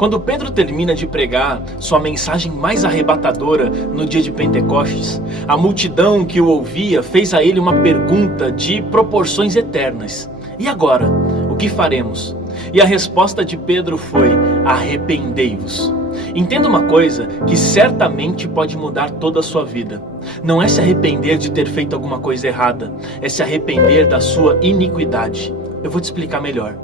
Quando Pedro termina de pregar sua mensagem mais arrebatadora no dia de Pentecostes, a multidão que o ouvia fez a ele uma pergunta de proporções eternas. E agora, o que faremos? E a resposta de Pedro foi: arrependei-vos. Entenda uma coisa que certamente pode mudar toda a sua vida. Não é se arrepender de ter feito alguma coisa errada, é se arrepender da sua iniquidade. Eu vou te explicar melhor.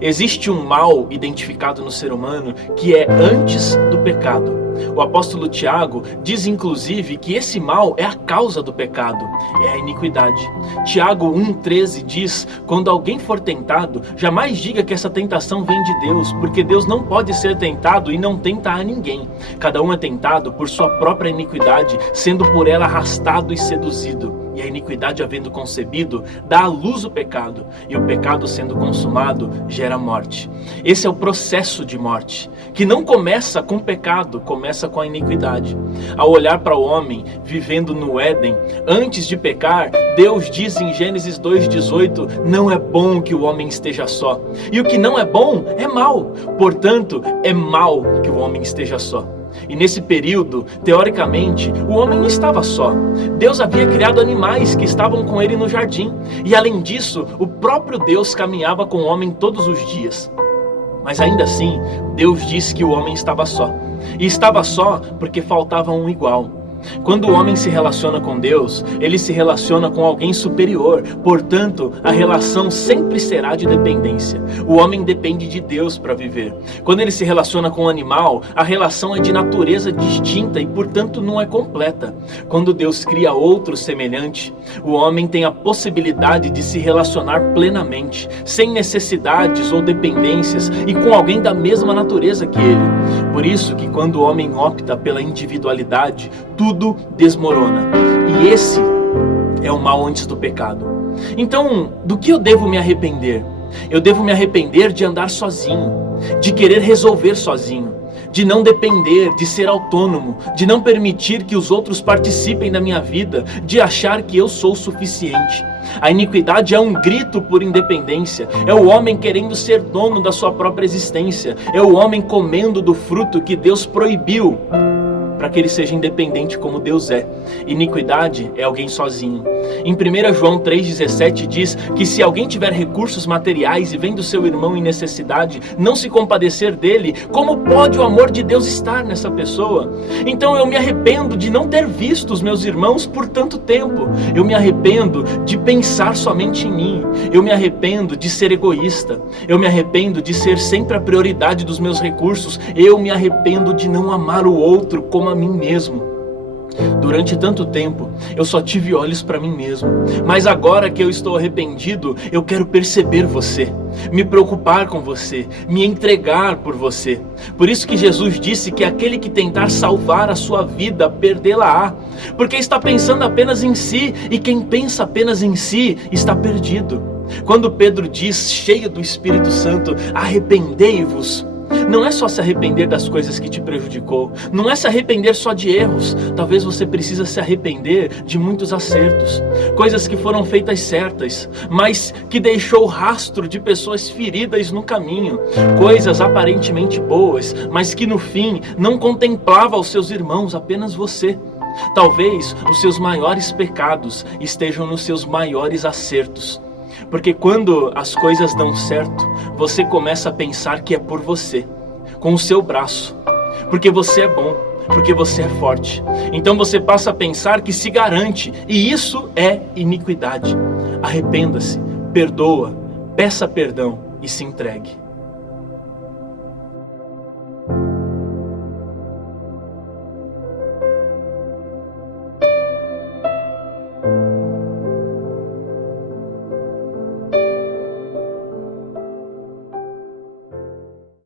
Existe um mal identificado no ser humano que é antes do pecado. O apóstolo Tiago diz inclusive que esse mal é a causa do pecado, é a iniquidade. Tiago 1,13 diz: quando alguém for tentado, jamais diga que essa tentação vem de Deus, porque Deus não pode ser tentado e não tenta a ninguém. Cada um é tentado por sua própria iniquidade, sendo por ela arrastado e seduzido. E a iniquidade, havendo concebido, dá à luz o pecado, e o pecado, sendo consumado, gera morte. Esse é o processo de morte, que não começa com o pecado, começa com a iniquidade. Ao olhar para o homem vivendo no Éden, antes de pecar, Deus diz em Gênesis 2,18: não é bom que o homem esteja só. E o que não é bom é mal, portanto, é mal que o homem esteja só. E nesse período, teoricamente, o homem não estava só. Deus havia criado animais que estavam com ele no jardim. E além disso, o próprio Deus caminhava com o homem todos os dias. Mas ainda assim, Deus disse que o homem estava só. E estava só porque faltava um igual. Quando o homem se relaciona com Deus, ele se relaciona com alguém superior. Portanto, a relação sempre será de dependência. O homem depende de Deus para viver. Quando ele se relaciona com um animal, a relação é de natureza distinta e, portanto, não é completa. Quando Deus cria outro semelhante, o homem tem a possibilidade de se relacionar plenamente, sem necessidades ou dependências e com alguém da mesma natureza que ele. Por isso que quando o homem opta pela individualidade, tudo desmorona. E esse é o mal antes do pecado. Então, do que eu devo me arrepender? Eu devo me arrepender de andar sozinho, de querer resolver sozinho, de não depender, de ser autônomo, de não permitir que os outros participem da minha vida, de achar que eu sou suficiente. A iniquidade é um grito por independência, é o homem querendo ser dono da sua própria existência, é o homem comendo do fruto que Deus proibiu para que ele seja independente como Deus é. Iniquidade é alguém sozinho. Em 1 João 3,17 diz que se alguém tiver recursos materiais e vendo seu irmão em necessidade, não se compadecer dele, como pode o amor de Deus estar nessa pessoa? Então eu me arrependo de não ter visto os meus irmãos por tanto tempo. Eu me arrependo de pensar somente em mim. Eu me arrependo de ser egoísta. Eu me arrependo de ser sempre a prioridade dos meus recursos. Eu me arrependo de não amar o outro como a mim mesmo. Durante tanto tempo, eu só tive olhos para mim mesmo. Mas agora que eu estou arrependido, eu quero perceber você, me preocupar com você, me entregar por você. Por isso que Jesus disse que aquele que tentar salvar a sua vida, perdê-la-á. Porque está pensando apenas em si, e quem pensa apenas em si, está perdido. Quando Pedro diz, cheio do Espírito Santo, arrependei-vos, não é só se arrepender das coisas que te prejudicou, não é se arrepender só de erros. Talvez você precisa se arrepender de muitos acertos, coisas que foram feitas certas, mas que deixou rastro de pessoas feridas no caminho, coisas aparentemente boas, mas que no fim não contemplava os seus irmãos, apenas você. Talvez os seus maiores pecados estejam nos seus maiores acertos. Porque quando as coisas dão certo, você começa a pensar que é por você, com o seu braço, porque você é bom, porque você é forte. Então você passa a pensar que se garante, e isso é iniquidade. Arrependa-se, perdoa, peça perdão e se entregue.